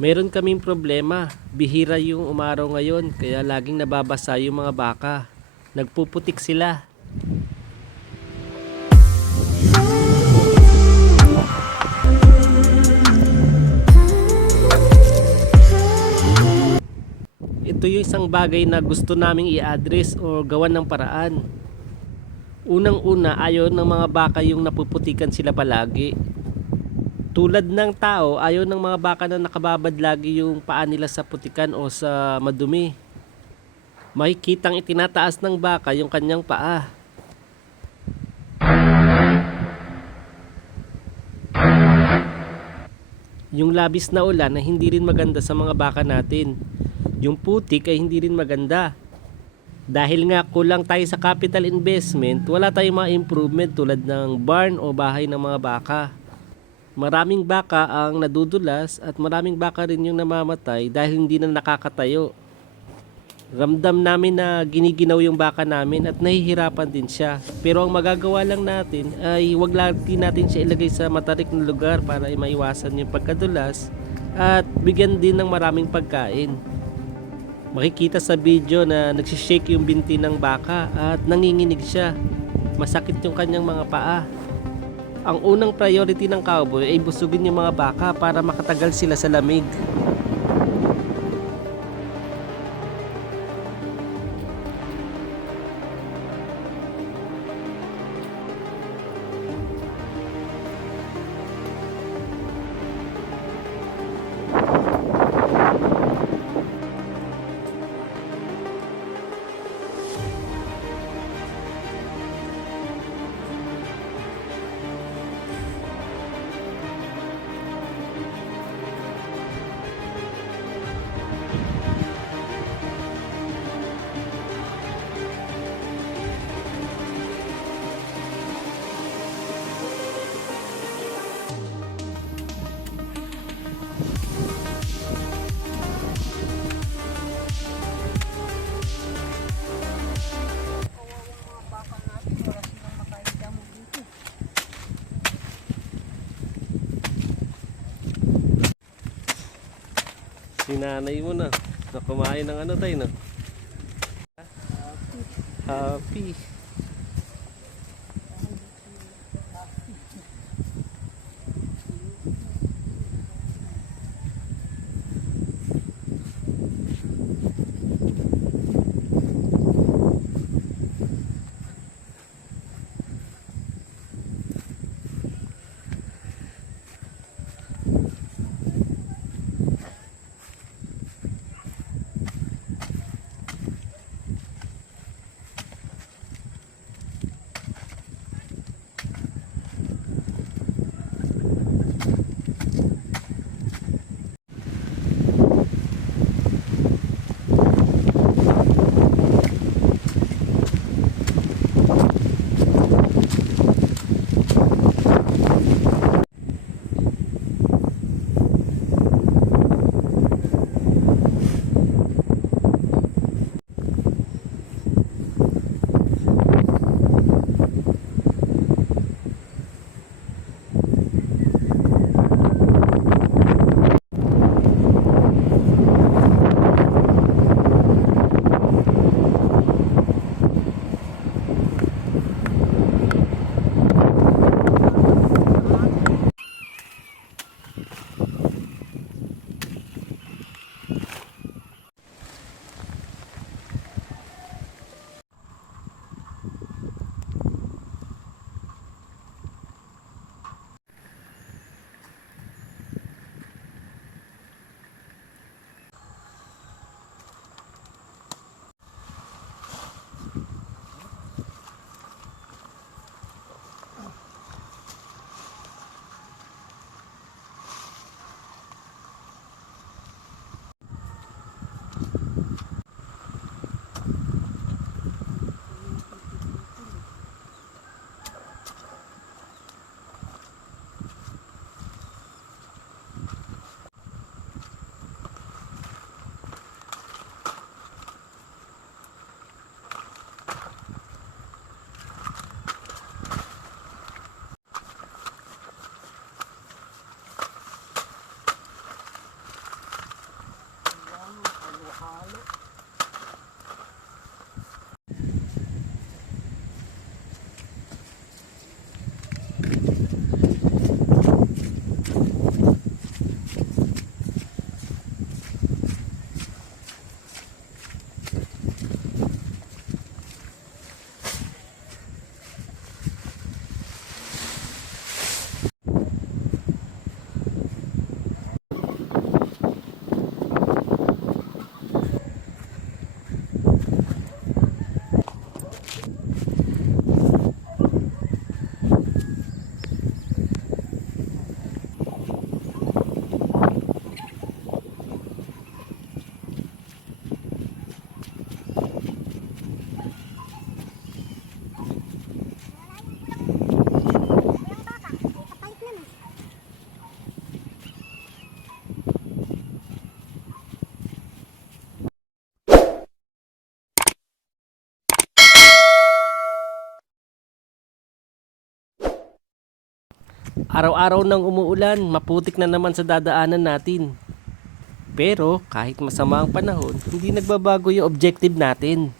Meron kaming problema. Bihira yung umaraw ngayon kaya laging nababasa yung mga baka. Nagpuputik sila. Ito yung isang bagay na gusto naming i-address o gawan ng paraan. Unang-una, ayaw ng mga baka yung napuputikan sila palagi. Tulad ng tao, ayaw ng mga baka na nakababad lagi yung paa nila sa putikan o sa madumi. Makikitang itinataas ng baka yung kanyang paa. Yung labis na ulan ay hindi rin maganda sa mga baka natin. Yung putik ay hindi rin maganda. Dahil nga kulang tayo sa capital investment, wala tayong mga improvement tulad ng barn o bahay ng mga baka. Maraming baka ang nadudulas at maraming baka rin yung namamatay dahil hindi na nakakatayo. Ramdam namin na giniginaw yung baka namin at nahihirapan din siya. Pero ang magagawa lang natin ay wag lagi natin siya ilagay sa matarik na lugar para maiwasan yung pagkadulas at bigyan din ng maraming pagkain. Makikita sa video na nagsishake yung binti ng baka at nanginginig siya. Masakit yung kanyang mga paa. Ang unang priority ng cowboy ay busugin yung mga baka para makatagal sila sa lamig. Sinanay mo na kumain ng ano tayo, no? Happy. Araw-araw nang umuulan, maputik na naman sa dadaanan natin. Pero kahit masama ang panahon, hindi nagbabago yung objective natin.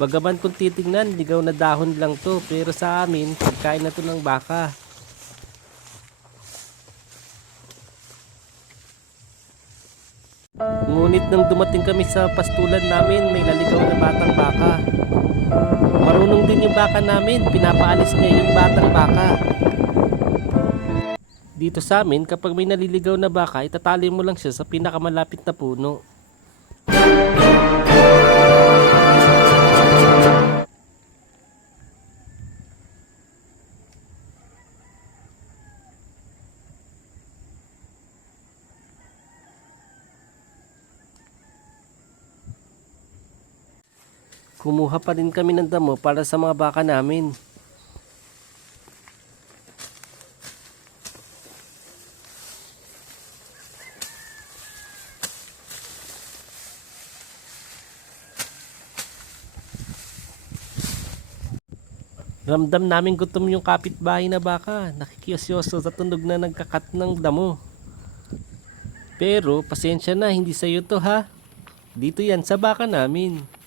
Bagaman kung titignan, ligaw na dahon lang to, pero sa amin, pagkain na to ng baka. Ngunit nang dumating kami sa pastulan namin, may naligaw na batang baka. Marunong din yung baka namin, pinapaalis niya yung batang baka. Dito sa amin, kapag may naliligaw na baka, itatali mo lang siya sa pinakamalapit na puno. Kumuha pa rin kami ng damo para sa mga baka namin. Ramdam namin gutom yung kapitbahay na baka. Nakikiyosyoso sa tunog na nagkakat ng damo. Pero pasensya na, hindi sa'yo to ha. Dito yan sa baka namin.